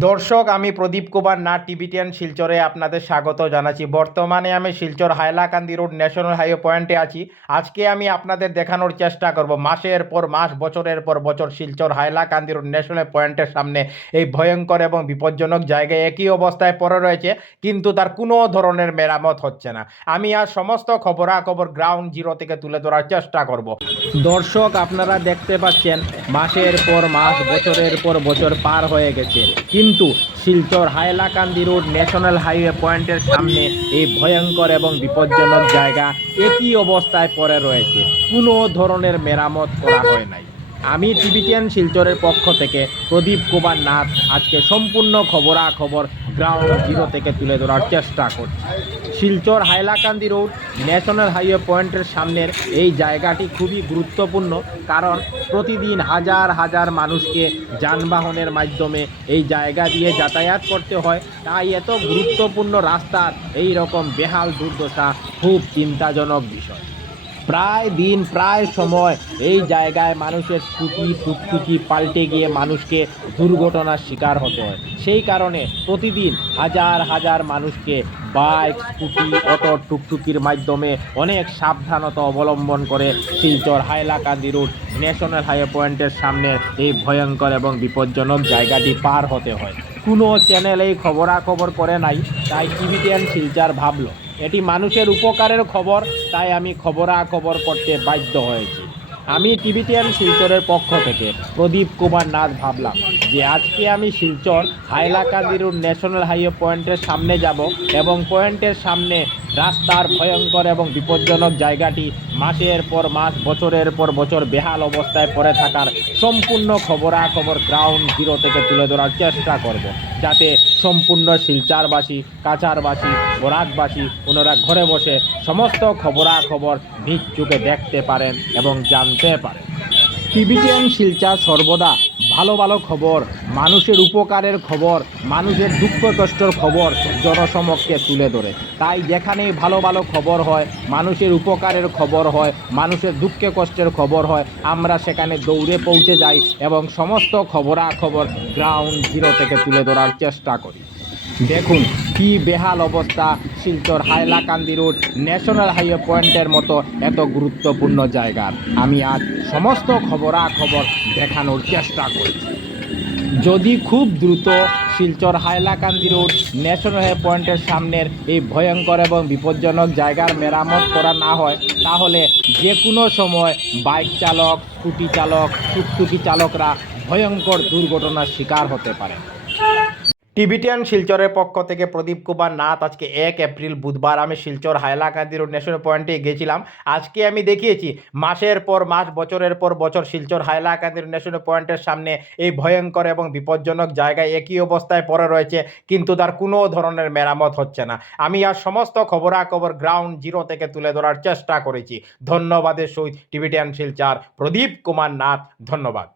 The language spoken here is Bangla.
দর্শক, আমি প্রদীপ কুমার নাথ টিবিটিয়ান শিলচরে আপনাদের স্বাগত জানাচ্ছি। বর্তমানে আমি Silchar Hailakandi road national highway পয়েন্টে আছি। আজকে আমি আপনাদের দেখানোর চেষ্টা করব মাসের পর মাস, বছরের পর বছর শিলচর হাইলাকান্দি রোড ন্যাশনাল পয়েন্টের সামনে এই ভয়ঙ্কর এবং বিপজ্জনক জায়গায় একই অবস্থায় পড়ে রয়েছে, কিন্তু তার কোনো ধরনের মেরামত হচ্ছে না। আমি আজ সমস্ত খবরাখবর গ্রাউন্ড জিরো থেকে তুলে ধরার চেষ্টা করব। দর্শক, আপনারা দেখতে পাচ্ছেন মাসের পর মাস, বছরের পর বছর পার হয়ে গেছে, কিন্তু Silchar Hailakandi road national highway পয়েন্টের সামনে এই ভয়ঙ্কর এবং বিপজ্জনক জায়গা একই অবস্থায় পড়ে রয়েছে। কোনো ধরনের মেরামত করা হয় নাই। আমি টিবিটিয়ান শিলচরের পক্ষ থেকে প্রদীপ কুমার নাথ আজকে সম্পূর্ণ খবরাখবর গ্রাউন্ড জিরো থেকে তুলে ধরার চেষ্টা করছি। Silchar Hailakandi road national highway পয়েন্টের সামনের এই জায়গাটি খুবই গুরুত্বপূর্ণ, কারণ প্রতিদিন হাজার হাজার মানুষকে যানবাহনের মাধ্যমে এই জায়গা দিয়ে যাতায়াত করতে হয়। তাই এত গুরুত্বপূর্ণ রাস্তার এই রকম বেহাল দুর্দশা খুব চিন্তাজনক বিষয়। প্রায় দিন প্রায় সময় এই জায়গায় মানুষের স্কুটি টুকটুকি পাল্টে গিয়ে মানুষকে দুর্ঘটনার শিকার হতে হয়। সেই কারণে প্রতিদিন হাজার হাজার মানুষকে বাইক, স্কুটি, অটো, টুকটুকির মাধ্যমে অনেক সাবধানতা অবলম্বন করে Silchar Hailakandi road national highway পয়েন্টের সামনে এই ভয়ঙ্কর এবং বিপজ্জনক জায়গাটি পার হতে হয়। কোনো চ্যানেল এই খবরাখবর করে নাই, তাই টিবিটিয়ান শিলচর ভাবল এটি মানুষের উপকারের খবর, তাই আমি খবরাখবর করতে বাধ্য হয়েছি। আমি টিবিটিয়ান শিলচরের পক্ষ থেকে প্রদীপ কুমার নাথ ভাবলাম যে আজকে আমি Silchar Hailakandi road national highway পয়েন্টের সামনে যাব এবং পয়েন্টের সামনে রাস্তার ভয়ঙ্কর এবং বিপজ্জনক জায়গাটি মাসের পর মাস, বছরের পর বছর বেহাল অবস্থায় পড়ে থাকার সম্পূর্ণ খবরাখবর গ্রাউন্ড জিরো থেকে তুলে ধরার চেষ্টা করব, যাতে সম্পূর্ণ শিলচরবাসী, কাছাড়বাসী, বরাকবাসী ওনারা ঘরে বসে সমস্ত খবরাখবর নিজ চোখে দেখতে পারেন এবং জানতে পারেন। টিবিটিয়ান শিলচর সর্বদা ভালো ভালো খবর, মানুষের উপকারের খবর, মানুষের দুঃখ কষ্টের খবর জনসমক্ষে তুলে ধরে। তাই যেখানেই ভালো ভালো খবর হয়, মানুষের উপকারের খবর হয়, মানুষের দুঃখে কষ্টের খবর হয়, আমরা সেখানে দৌড়ে পৌঁছে যাই এবং সমস্ত খবরাখবর গ্রাউন্ড জিরো থেকে তুলে ধরার চেষ্টা করি। দেখুন কি বেহাল অবস্থা Silchar Hailakandi road national highway পয়েন্টের মতো এত গুরুত্বপূর্ণ জায়গার। আমি আজ সমস্ত খবরাখবর দেখানোর চেষ্টা করছি। যদি খুব দ্রুত Silchar Hailakandi road national highway পয়েন্টের সামনের এই ভয়ঙ্কর এবং বিপজ্জনক জায়গার মেরামত করা না হয়, তাহলে যে কোনো সময় বাইক চালক, স্কুটি চালক, টুকটুকি চালকরা ভয়ঙ্কর দুর্ঘটনার শিকার হতে পারে। টিবিটিয়ান শিলচরের পক্ষ থেকে প্রদীপ কুমার নাথ। আজকে 1 এপ্রিল বুধবার আমি শিলচর হাইলাকান্দি রোড ন্যাশনাল পয়েন্টে গেছিলাম। আজকে আমি দেখিয়েছি মাসের পর মাস, বছরের পর বছর শিলচর হাইলাকান্দি রোড ন্যাশনাল পয়েন্টের সামনে এই ভয়ঙ্কর এবং বিপজ্জনক জায়গায় একই অবস্থায় পড়ে রয়েছে, কিন্তু তার কোনো ধরনের মেরামত হচ্ছে না। আমি আর সমস্ত খবরাখবর গ্রাউন্ড জিরো থেকে তুলে ধরার চেষ্টা করেছি। ধন্যবাদের সহিত টিবিটিয়ান শিলচর প্রদীপ কুমার নাথ। ধন্যবাদ।